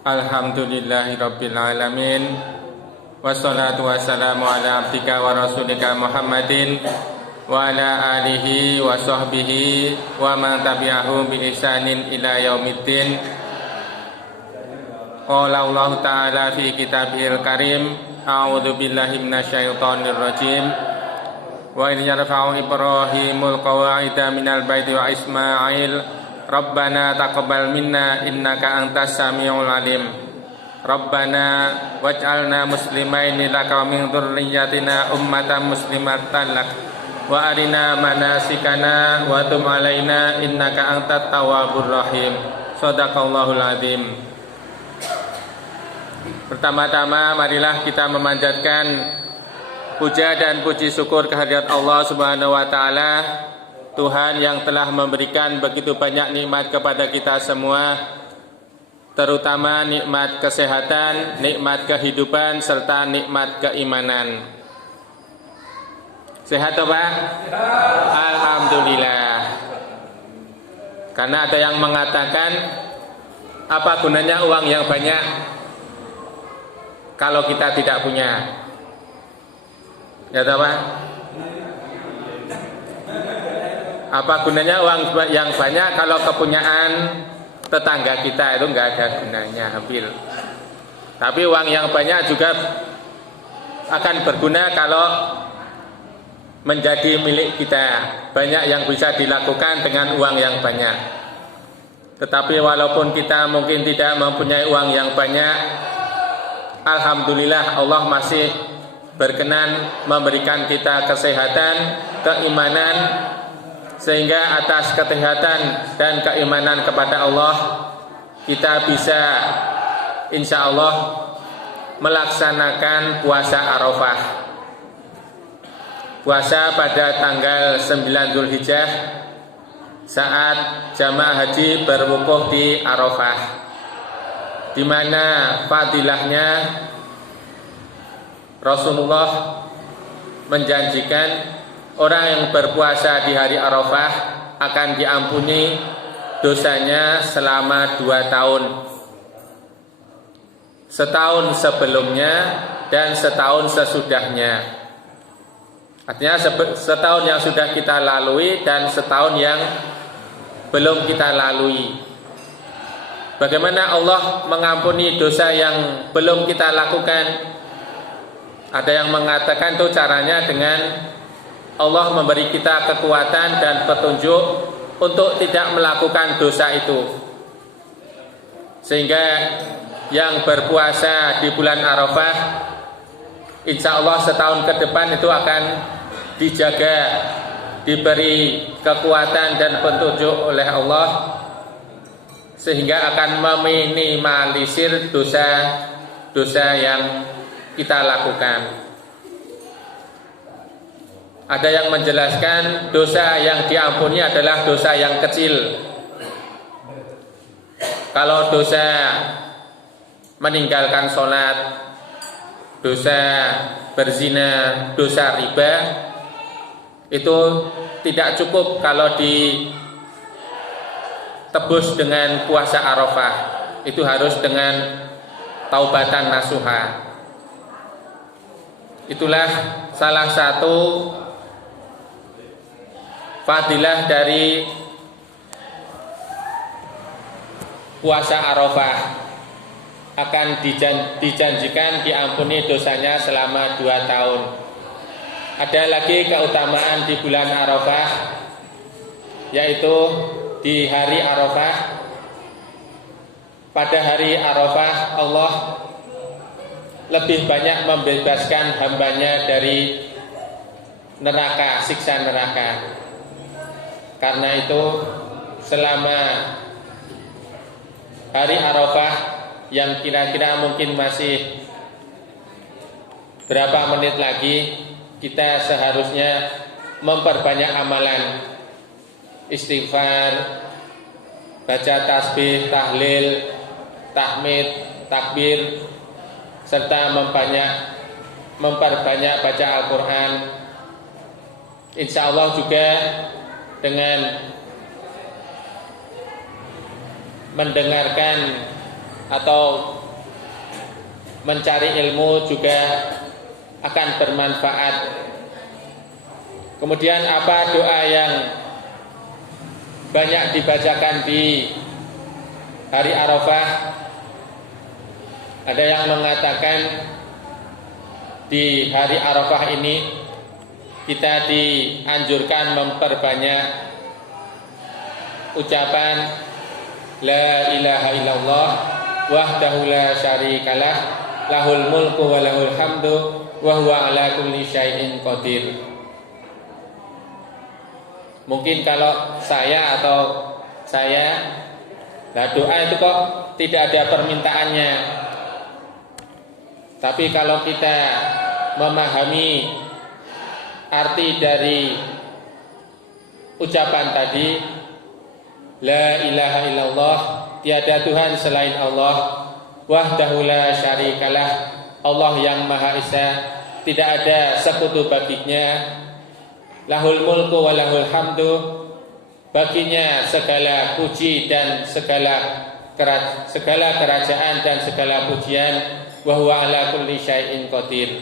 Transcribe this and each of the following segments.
Alhamdulillahirabbil alamin. Wassalatu wassalamu ala abdika wa rasulika Muhammadin wa ala alihi wa sahbihi wa man tabi'ahu bi ihsanin ila yaumiddin. Qala Allah ta'ala fi kitabihil karim, a'udzu billahi minasyaitonir rajim. Wa in yarfa'u Ibrahimul qawa'ida minal baiti wa Ismail Rabbana taqabbal minna innaka antas samiul alim. Rabbana waj'alna muslimaini laka wa min dzurriyyatina ummatan muslimatan lak wa arina manasikana wa tub alaina innaka antat tawwabur rahim. Shadaqallahul azim. Pertama-tama marilah kita memanjatkan puja dan puji syukur kehadirat Allah Subhanahu wa taala, Tuhan yang telah memberikan begitu banyak nikmat kepada kita semua, terutama nikmat kesehatan, nikmat kehidupan, serta nikmat keimanan. Sehat Pak? Alhamdulillah. Karena ada yang mengatakan, apa gunanya uang yang banyak kalau kita tidak punya? Ya Pak? Apa gunanya uang yang banyak kalau kepunyaan tetangga kita itu nggak ada gunanya, hampir. Tapi uang yang banyak juga akan berguna kalau menjadi milik kita. Banyak yang bisa dilakukan dengan uang yang banyak. Tetapi walaupun kita mungkin tidak mempunyai uang yang banyak, alhamdulillah Allah masih berkenan memberikan kita kesehatan, keimanan, sehingga atas kesehatan dan keimanan kepada Allah kita bisa insya Allah melaksanakan puasa Arafah. Puasa pada tanggal 9 Zulhijjah saat jamaah haji berwukuf di Arafah, di mana fadilahnya Rasulullah menjanjikan orang yang berpuasa di hari Arafah akan diampuni dosanya selama 2 tahun. Setahun sebelumnya dan setahun sesudahnya. Artinya setahun yang sudah kita lalui dan setahun yang belum kita lalui. Bagaimana Allah mengampuni dosa yang belum kita lakukan? Ada yang mengatakan itu caranya dengan Allah memberi kita kekuatan dan petunjuk untuk tidak melakukan dosa itu. Sehingga yang berpuasa di bulan Arafah insya Allah setahun ke depan itu akan dijaga, diberi kekuatan dan petunjuk oleh Allah, sehingga akan meminimalisir dosa-dosa yang kita lakukan. Ada yang menjelaskan dosa yang diampuni adalah dosa yang kecil. Kalau dosa meninggalkan sholat, dosa berzina, dosa riba, itu tidak cukup kalau ditebus dengan puasa Arafah. Itu harus dengan taubatan nasuha. Itulah salah satu fadilah dari puasa Arafah, akan dijanjikan diampuni dosanya selama 2 tahun. Ada lagi keutamaan di bulan Arafah, yaitu di hari Arafah. Pada hari Arafah Allah lebih banyak membebaskan hambanya dari neraka, siksa neraka. Karena itu selama hari Arafah yang kira-kira mungkin masih berapa menit lagi, kita seharusnya memperbanyak amalan istighfar, baca tasbih, tahlil, tahmid, takbir, serta memperbanyak baca Al-Quran. Insya Allah juga dengan mendengarkan atau mencari ilmu juga akan bermanfaat. Kemudian apa doa yang banyak dibacakan di hari Arafah? Ada yang mengatakan di hari Arafah ini kita dianjurkan memperbanyak ucapan La ilaha illallah wahdahu la syarikalah lahul mulku wa lahul hamdu wa huwa ala kulli syai'in qadir. Mungkin kalau saya, nah doa itu kok tidak ada permintaannya. Tapi kalau kita memahami arti dari ucapan tadi, La ilaha illallah, tiada Tuhan selain Allah, wahdahu la syarikalah, Allah yang Maha Esa, tidak ada sekutu baginya, lahul mulku wa lahul hamdu, baginya segala puji dan segala kerajaan dan segala pujian, wa huwa ala kulli syai'in qadir.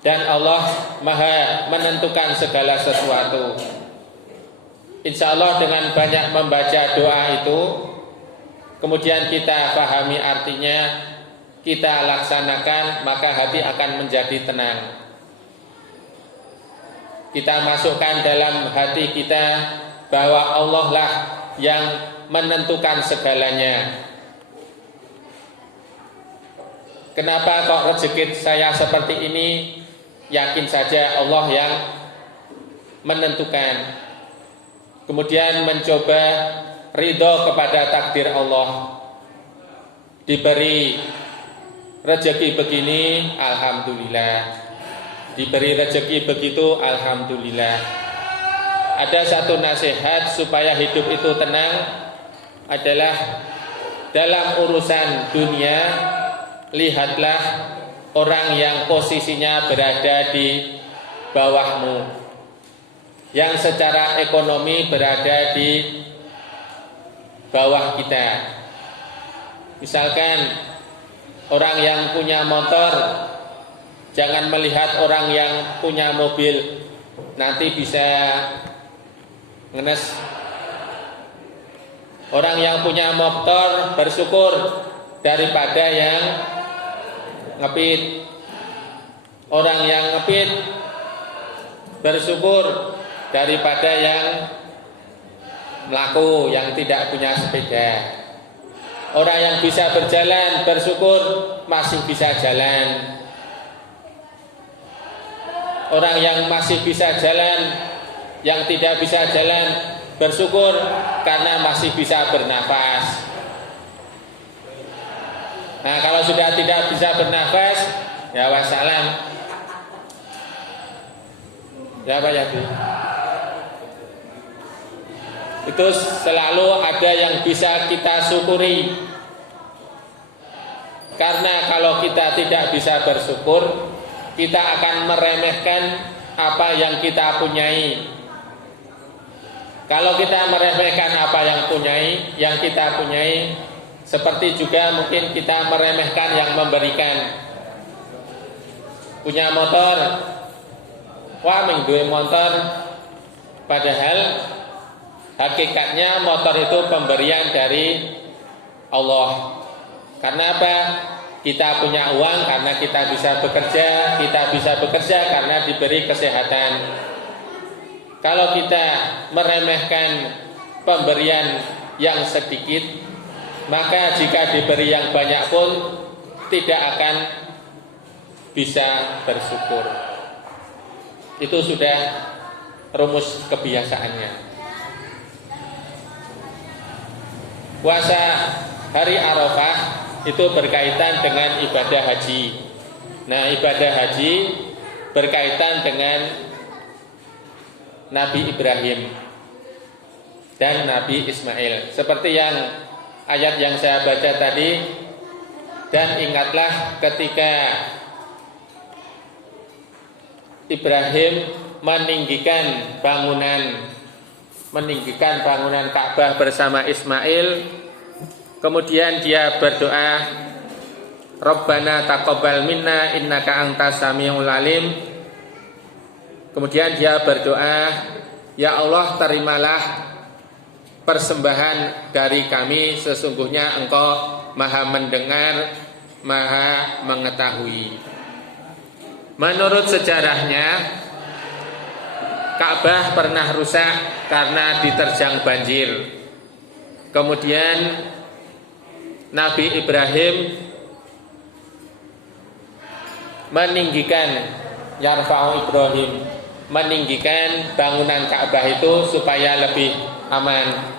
Dan Allah Maha menentukan segala sesuatu. Insya Allah dengan banyak membaca doa itu, kemudian kita pahami artinya, kita laksanakan, maka hati akan menjadi tenang. Kita masukkan dalam hati kita bahwa Allah lah yang menentukan segalanya. Kenapa kok rezeki saya seperti ini? Yakin saja Allah yang menentukan. Kemudian mencoba ridho kepada takdir Allah. Diberi rezeki begini, alhamdulillah. Diberi rezeki begitu, alhamdulillah. Ada satu nasihat supaya hidup itu tenang adalah dalam urusan dunia, lihatlah orang yang posisinya berada di bawahmu, yang secara ekonomi berada di bawah kita. Misalkan orang yang punya motor, jangan melihat orang yang punya mobil, nanti bisa ngenes. Orang yang punya motor bersyukur daripada yang ngepit. Orang yang ngepit bersyukur daripada yang melaku, yang tidak punya sepeda. Orang yang bisa berjalan bersyukur masih bisa jalan. Orang yang masih bisa jalan, yang tidak bisa jalan bersyukur karena masih bisa bernafas. Nah, kalau sudah tidak bisa bernafas, ya wassalam. Ya Pak Yadi. Itu selalu ada yang bisa kita syukuri. Karena kalau kita tidak bisa bersyukur, kita akan meremehkan apa yang kita punyai. Kalau kita meremehkan apa yang kita punyai, seperti juga mungkin kita meremehkan yang memberikan. Punya motor, wah minggu motor, padahal hakikatnya motor itu pemberian dari Allah. Karena apa? Kita punya uang karena kita bisa bekerja. Kita bisa bekerja karena diberi kesehatan. Kalau kita meremehkan pemberian yang sedikit, maka jika diberi yang banyak pun tidak akan bisa bersyukur. Itu sudah rumus kebiasaannya. Puasa hari Arafah itu berkaitan dengan ibadah haji. Nah, ibadah haji berkaitan dengan Nabi Ibrahim dan Nabi Ismail. Seperti yang ayat yang saya baca tadi, dan ingatlah ketika Ibrahim meninggikan bangunan Ka'bah bersama Ismail, Kemudian dia berdoa, Rabbana taqabbal minna innaka antas samiul alim. Kemudian dia berdoa, ya Allah terimalah persembahan dari kami, sesungguhnya Engkau Maha mendengar, Maha mengetahui. Menurut sejarahnya, Ka'bah pernah rusak karena diterjang banjir. Kemudian Nabi Ibrahim meninggikan bangunan Ka'bah itu supaya lebih aman.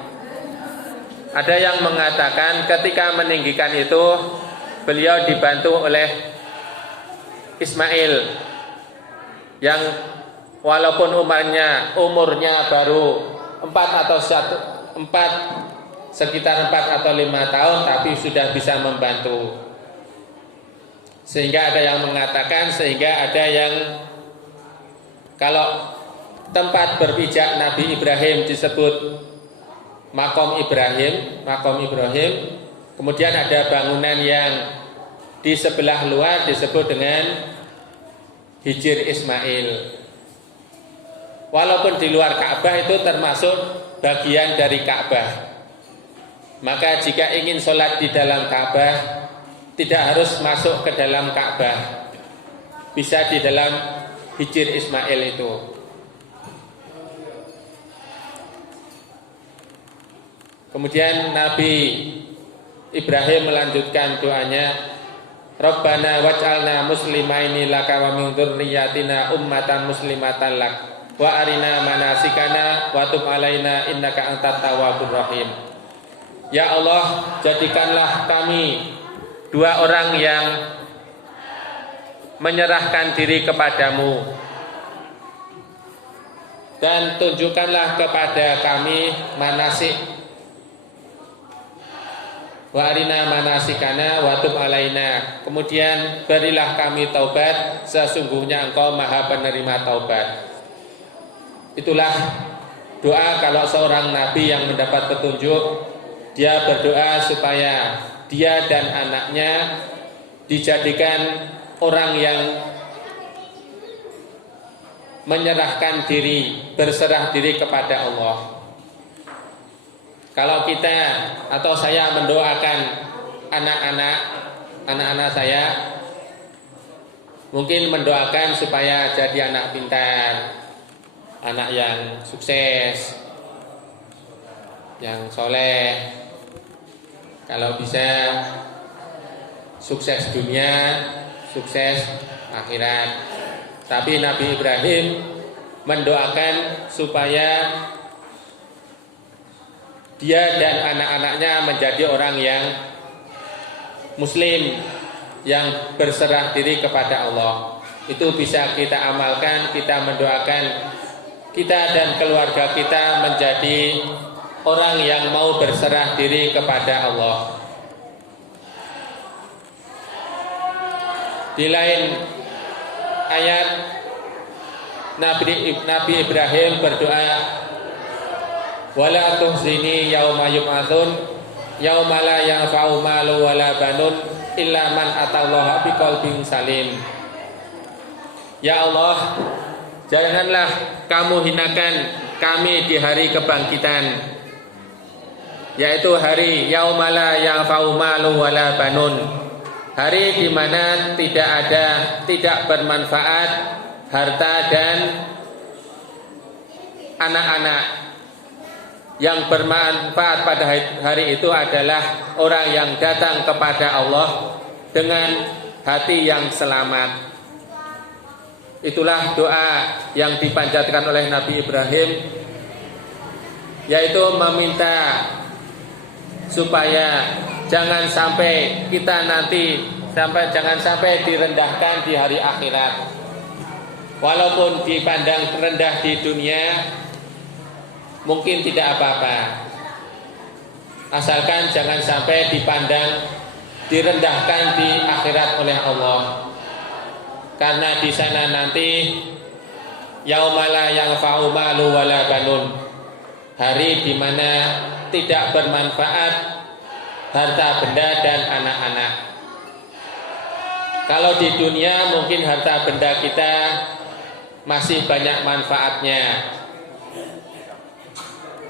Ada yang mengatakan ketika meninggikan itu beliau dibantu oleh Ismail yang walaupun umurnya baru sekitar 4 atau 5 tahun, tapi sudah bisa membantu. Sehingga ada yang mengatakan, kalau tempat berpijak Nabi Ibrahim disebut Makom Ibrahim, kemudian ada bangunan yang di sebelah luar disebut dengan Hijir Ismail. Walaupun di luar Ka'bah itu termasuk bagian dari Ka'bah. Maka jika ingin sholat di dalam Ka'bah, tidak harus masuk ke dalam Ka'bah, bisa di dalam Hijir Ismail itu. Kemudian Nabi Ibrahim melanjutkan doanya, Rabbana waj'alna muslimaini laka wa min dzurriyyatina ummatan muslimatan lak wa arina manasikana wa tub alaina innaka antat tawwabur rahim. Ya Allah, jadikanlah kami dua orang yang menyerahkan diri kepadamu, dan tunjukkanlah kepada kami manasik, wa arina manasikana wa tub alaina. Kemudian berilah kami taubat, sesungguhnya Engkau Maha penerima taubat. Itulah doa kalau seorang nabi yang mendapat petunjuk, dia berdoa supaya dia dan anaknya dijadikan orang yang menyerahkan diri, berserah diri kepada Allah. Kalau kita atau saya mendoakan anak-anak saya, mungkin mendoakan supaya jadi anak pintar, anak yang sukses, yang soleh, kalau bisa sukses dunia, sukses akhirat. Tapi Nabi Ibrahim mendoakan supaya dia dan anak-anaknya menjadi orang yang muslim, yang berserah diri kepada Allah. Itu bisa kita amalkan, kita mendoakan kita dan keluarga kita menjadi orang yang mau berserah diri kepada Allah. Di lain ayat Nabi Ibrahim berdoa, wala tuhzini yauma yub'atsun yauma la yanfa'u malu wala banun illa man atallaha biqalbin salim. Ya Allah, janganlah kamu hinakan kami di hari kebangkitan, yaitu hari yauma la yanfa'u malu wala banun, hari di mana tidak bermanfaat harta dan anak-anak. Yang bermanfaat pada hari itu adalah orang yang datang kepada Allah dengan hati yang selamat. Itulah doa yang dipanjatkan oleh Nabi Ibrahim, yaitu meminta supaya jangan sampai direndahkan di hari akhirat. Walaupun dipandang rendah di dunia, mungkin tidak apa-apa, asalkan jangan sampai dipandang direndahkan di akhirat oleh Allah. Karena di sana nanti yaumala yanfa'u malu wala banun, hari di mana tidak bermanfaat harta benda dan anak-anak. Kalau di dunia mungkin harta benda kita masih banyak manfaatnya.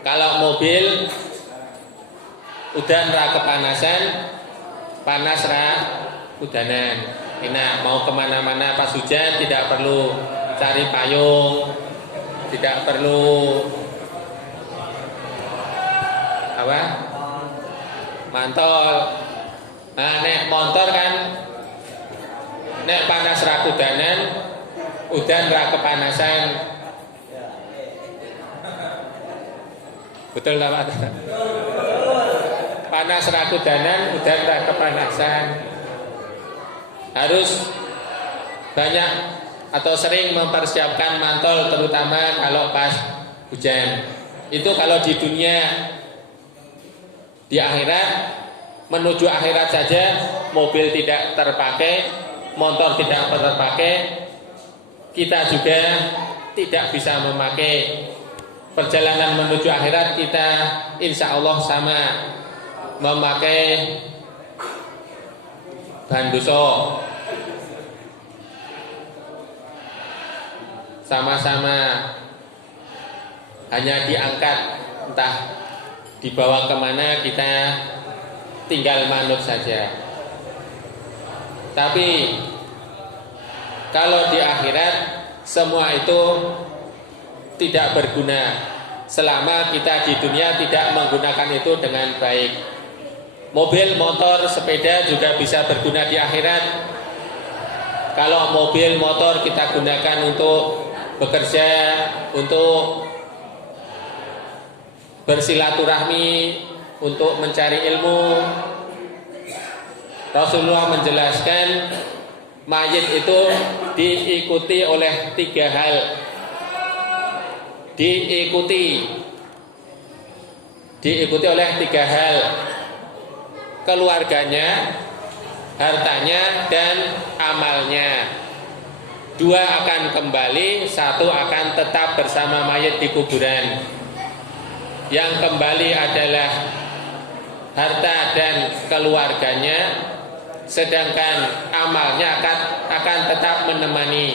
Kalau mobil udan ra kepanasan, panas ra udanan. Enak, mau kemana-mana pas hujan tidak perlu cari payung, tidak perlu apa? Mantol. Nah, nek motor kan nek panas ra udanan, udan ra kepanasan. Betul tak Pak? Panas ra udanan, udan ra kepanasan. Harus banyak atau sering mempersiapkan mantol, terutama kalau pas hujan. Itu kalau di dunia. Di akhirat, menuju akhirat saja mobil tidak terpakai, motor tidak terpakai, kita juga tidak bisa memakai. Perjalanan menuju akhirat kita insya Allah sama memakai bahan dosa, sama-sama hanya diangkat, entah dibawa kemana, kita tinggal manut saja. Tapi kalau di akhirat semua itu tidak berguna selama kita di dunia tidak menggunakan itu dengan baik. Mobil, motor, sepeda juga bisa berguna di akhirat. Kalau mobil, motor kita gunakan untuk bekerja, untuk bersilaturahmi, untuk mencari ilmu. Rasulullah menjelaskan mayit itu diikuti oleh 3 hal. Diikuti oleh 3 hal: keluarganya, hartanya, dan amalnya. 2 akan kembali, 1 akan tetap bersama mayit di kuburan. Yang kembali adalah harta dan keluarganya, sedangkan amalnya akan tetap menemani.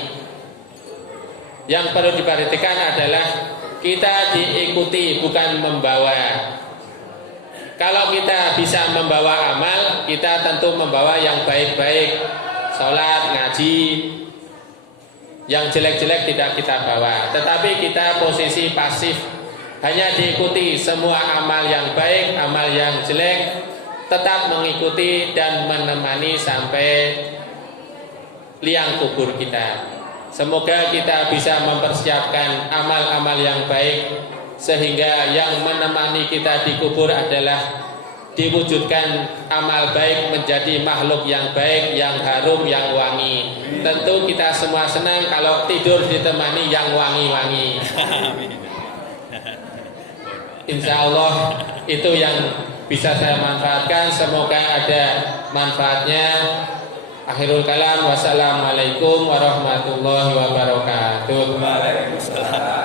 Yang perlu diperhatikan adalah kita diikuti, bukan membawa. Kalau kita bisa membawa amal, kita tentu membawa yang baik-baik, sholat, ngaji. Yang jelek-jelek tidak kita bawa. Tetapi kita posisi pasif, hanya diikuti. Semua amal yang baik, amal yang jelek tetap mengikuti dan menemani sampai liang kubur kita. Semoga kita bisa mempersiapkan amal-amal yang baik, sehingga yang menemani kita di kubur adalah diwujudkan amal baik menjadi makhluk yang baik, yang harum, yang wangi. Tentu kita semua senang kalau tidur ditemani yang wangi-wangi. Insya Allah itu yang bisa saya manfaatkan. Semoga ada manfaatnya. Akhirul kalam, wassalamualaikum warahmatullahi wabarakatuh. Waalaikumsalam.